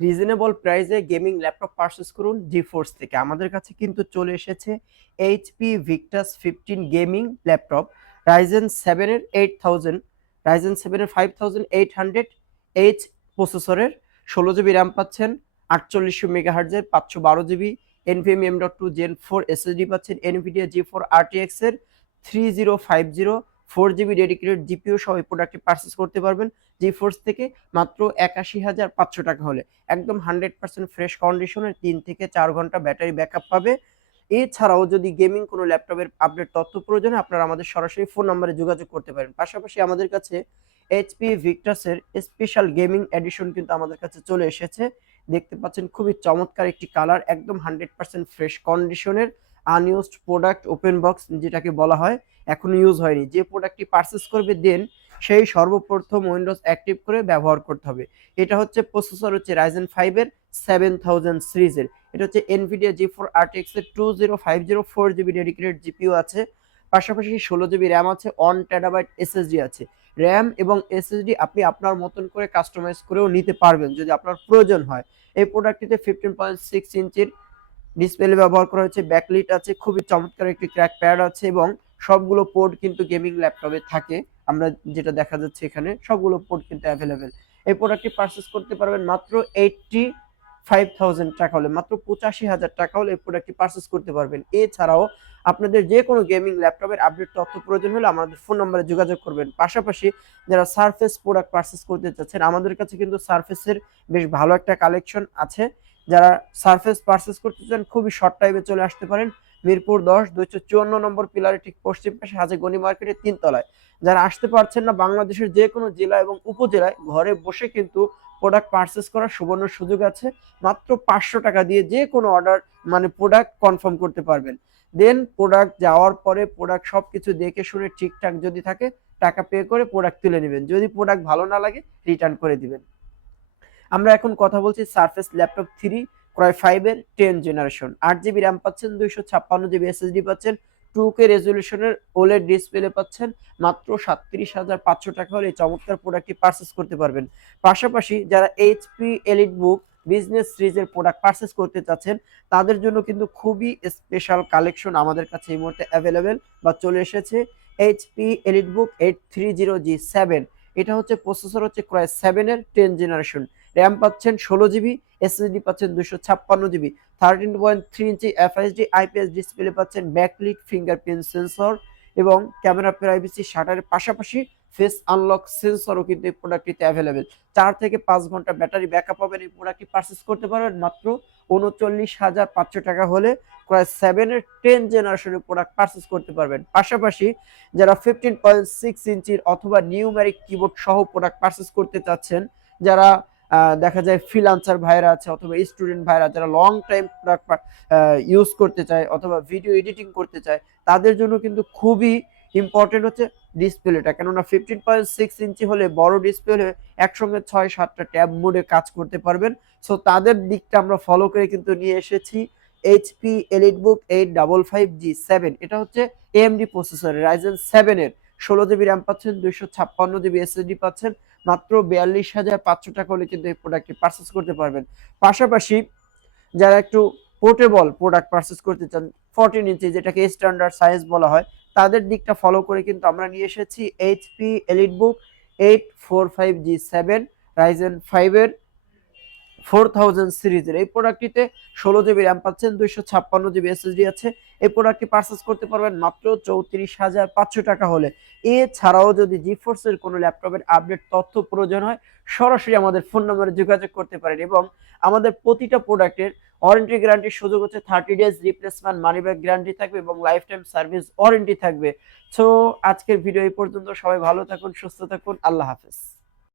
Reasonable প্রাইসে gaming laptop purchase করুন GeForce থেকে। আমাদের কাছে কিন্তু চলে এসেছে HP Victus fifteen gaming laptop Ryzen সেভেনের এইট থাউজেন্ড রাইজেন সেভেনের five thousand eight hundred H প্রসেসরের ষোলো জিবি র্যাম পাচ্ছেন আটচল্লিশশো মেগা হার্জের পাঁচশো বারো GB NVM M dot two gen four SSD পাচ্ছেন এনভিডিয়া জি ফোর আরটিএক্স এর three zero five zero four GB dedicated GPU সহ এই প্রোডাক্টটি পারচেস করতে পারবেন জি ফোর্স থেকে মাত্র একাশি হাজার পাঁচশো টাকা হলে। একদম হান্ড্রেড পার্সেন্ট ফ্রেশ কন্ডিশনের তিন থেকে চার ঘণ্টা ব্যাটারি ব্যাকআপ পাবে। এছাড়াও যদি গেমিং কোনো ল্যাপটপের আপডেট তথ্য প্রয়োজন আপনারা আমাদের সরাসরি ফোন নম্বরে যোগাযোগ করতে পারেন। পাশাপাশি আমাদের কাছে এইচপি ভিক্টাসের স্পেশাল গেমিং এডিশন কিন্তু আমাদের কাছে চলে এসেছে। দেখতে পাচ্ছেন খুবই চমৎকার একটি কালার একদম হান্ড্রেড পার্সেন্ট ফ্রেশ কন্ডিশনের আনইউজড প্রোডাক্ট ওপেন বক্স যেটাকে বলা হয়, এখনও ইউজ হয়নি। যে প্রোডাক্টটি পারচেস করবে দেন সেই সর্বপ্রথম উইন্ডোজ অ্যাক্টিভ করে ব্যবহার করতে হবে। এটা হচ্ছে প্রসেসর হচ্ছে রাইজেন ফাইভের সেভেন থাউজেন্ড সিরিজের। এটা হচ্ছে এনভিডিয়া জি ফোর আরটিএক্স এর two zero five zero four GB dedicated GPU আছে। পাশাপাশি ষোলো জিবি র্যাম আছে অন টেরাবাইট এসএসডি আছে। র্যাম এবং এসএসডি আপনি আপনার মতন করে কাস্টমাইজ করেও নিতে পারবেন যদি আপনার প্রয়োজন হয়। এই প্রোডাক্টটিতে ফিফটিন পয়েন্ট সিক্স ইঞ্চির ডিসপ্লে ব্যবহার করা হয়েছে ব্যাকলিট আছে, খুবই চমৎকার একটি ক্র্যাক প্যাড আছে এবং সবগুলো পোর্ট কিন্তু গেমিং ল্যাপটপে থাকে। আমরা যেটা দেখা যাচ্ছে এখানে, সবগুলো পোর্ট কিন্তু অ্যাভেলেবেল এই প্রোডাক্টটি পারচেস করতে পারবেন মাত্র এইটটি ফাইভ থাউজেন্ড টাকা হলে, মাত্র পঁচাশি হাজার টাকা হলে এই প্রোডাক্টটি পারচেস করতে পারবেন। এছাড়াও আপনাদের যে কোনো গেমিং ল্যাপটপের আপডেট তথ্য প্রয়োজন হলে আমাদের ফোন নম্বরে যোগাযোগ করবেন। পাশাপাশি যারা সারফেস প্রোডাক্ট পারচেস করতে চাচ্ছেন, আমাদের কাছে কিন্তু সারফেসের বেশ ভালো একটা কালেকশন আছে। যারা সারফেস পারচেস করতে চান, খুবই শর্ট টাইমে চলে আসতে পারেন। মিরপুর দশ, দুইশো চুয়ান্ন নম্বর পিলারে ঠিক পশ্চিম পাশে হাজে গনি মার্কেটের তিনতলায়। যারা আসতে পারছেন না, বাংলাদেশের যে কোনো জেলা এবং উপজেলায় ঘরে বসে কিন্তু প্রোডাক্ট পারচেস করার সুবর্ণ সুযোগ আছে। মাত্র পাঁচশো টাকা দিয়ে যে কোনো অর্ডার মানে প্রোডাক্ট কনফার্ম করতে পারবেন। দেন প্রোডাক্ট যাওয়ার পরে প্রোডাক্ট সব কিছু দেখে শুনে ঠিকঠাক যদি থাকে, টাকা পে করে প্রোডাক্ট তুলে নেবেন। যদি প্রোডাক্ট ভালো না লাগে রিটার্ন করে দিবেন। আমরা এখন কথা বলছি সারফেস ল্যাপটপ থ্রি ক্রয় ফাইভের টেন জেনারেশন আট জিবি র্যাম পাচ্ছেন, দুইশো ছাপ্পান্ন জিবি এসএসডি পাচ্ছেন টু কে রেজলিউশনের ওলেড ডিসপ্লে পাচ্ছেন, মাত্র সাতত্রিশ হাজার পাঁচশো টাকা হলে চমৎকার প্রোডাক্টটি পারচেস করতে পারবেন। পাশাপাশি যারা এইচপি এলিট বুক বিজনেস সিরিজের প্রোডাক্ট পারচেস করতে চাচ্ছেন, তাদের জন্য কিন্তু খুবই স্পেশাল কালেকশন আমাদের কাছে এই মুহূর্তে অ্যাভেলেবেল বা চলে এসেছে। HP Elite Book eight three zero G seven এটা হচ্ছে প্রসেসর হচ্ছে ক্রয় সেভেনের টেন জেনারেশন র্যাম পাচ্ছেন ষোলো জিবি এসএসডি পাচ্ছেন দুশো ছাপ্পান্ন GB thirteen point three inch FSD IPS display পাচ্ছেন ব্যাকলিট ফিঙ্গারপ্রিন্ট সেন্সর এবং ক্যামেরা প্রাইভেসি শাটারের পাশাপাশি ফেস আনলক সেন্সরও কিন্তু এই প্রোডাক্টটিতে অ্যাভেলেবেল চার থেকে পাঁচ ঘণ্টা ব্যাটারি ব্যাকআপ পাবেন এই প্রোডাক্টটি পারচেস করতে পারবেন মাত্র উনচল্লিশ হাজার পাঁচশো টাকা হলে প্রায় সেভেনের টেন জেনারেশনের প্রোডাক্ট পারচেস করতে পারবেন। পাশাপাশি যারা ফিফটিন পয়েন্ট সিক্স ইঞ্চির অথবা নিউম্যারিক কিবোর্ড সহ প্রোডাক্ট পারচেস করতে চাচ্ছেন, যারা দেখা যায় ফ্রিলান্সার ভাইরা আছে অথবা স্টুডেন্ট ভাইরা যারা লং টাইম ইউজ করতে চায় অথবা ভিডিও এডিটিং করতে চায়, তাদের জন্য কিন্তু খুবই ইম্পর্টেন্ট হচ্ছে ডিসপ্লেটা কেননা ফিফটিন পয়েন্ট সিক্স ইঞ্চি হলে, বড় ডিসপ্লে হলে একসঙ্গে ছয় সাতটা ট্যাব মোডে কাজ করতে পারবেন। সো তাদের দিকটা আমরা ফলো করে কিন্তু নিয়ে এসেছি HP Elite Book eight double five G seven এটা হচ্ছে এএমডি প্রসেসর রাইজেন সেভেনের ষোলো জিবি র্যাম পাচ্ছেন, দুইশো ছাপ্পান্ন জিবি এসএসডি পাচ্ছেন মাত্র বিয়াল্লিশ হাজার পাঁচশো টাকা হলে কিন্তু এই প্রোডাক্টটি পারচেস করতে পারবেন। পাশাপাশি যারা একটু পোর্টেবল প্রোডাক্ট পারচেস করতে চান ফোরটিন ইঞ্চি যেটাকে স্ট্যান্ডার্ড সাইজ বলা হয়, তাদের দিকটা ফলো করে কিন্তু আমরা নিয়ে এসেছি HP Elite Book eight four five G seven Ryzen ফাইভের ফোর থাউজেন্ড সিরিজের। এই প্রোডাক্টটিতে ষোলো জিবি র্যাম পাচ্ছেন, দুইশো ছাপ্পান্ন জিবি এসএসডি আছে। এই প্রোডাক্টটি পারচেস করতে পারবেন মাত্র চৌত্রিশ হাজার পাঁচশো টাকা হলে। এছাড়াও যদি জিফোর্সের কোনো ল্যাপটপের আপডেট তথ্য প্রয়োজন হয়, সরাসরি আমাদের ফোন নম্বরে যোগাযোগ করতে পারেন এবং আমাদের প্রতিটা প্রোডাক্টের ওয়ারেন্টি গ্যারান্টির সুযোগ হচ্ছে thirty days replacement money back guarantee থাকবে এবং লাইফ টাইম সার্ভিস ওয়ারেন্টি থাকবে। সো আজকের ভিডিও এই পর্যন্ত। সবাই ভালো থাকুন, সুস্থ থাকুন। আল্লাহ হাফেজ।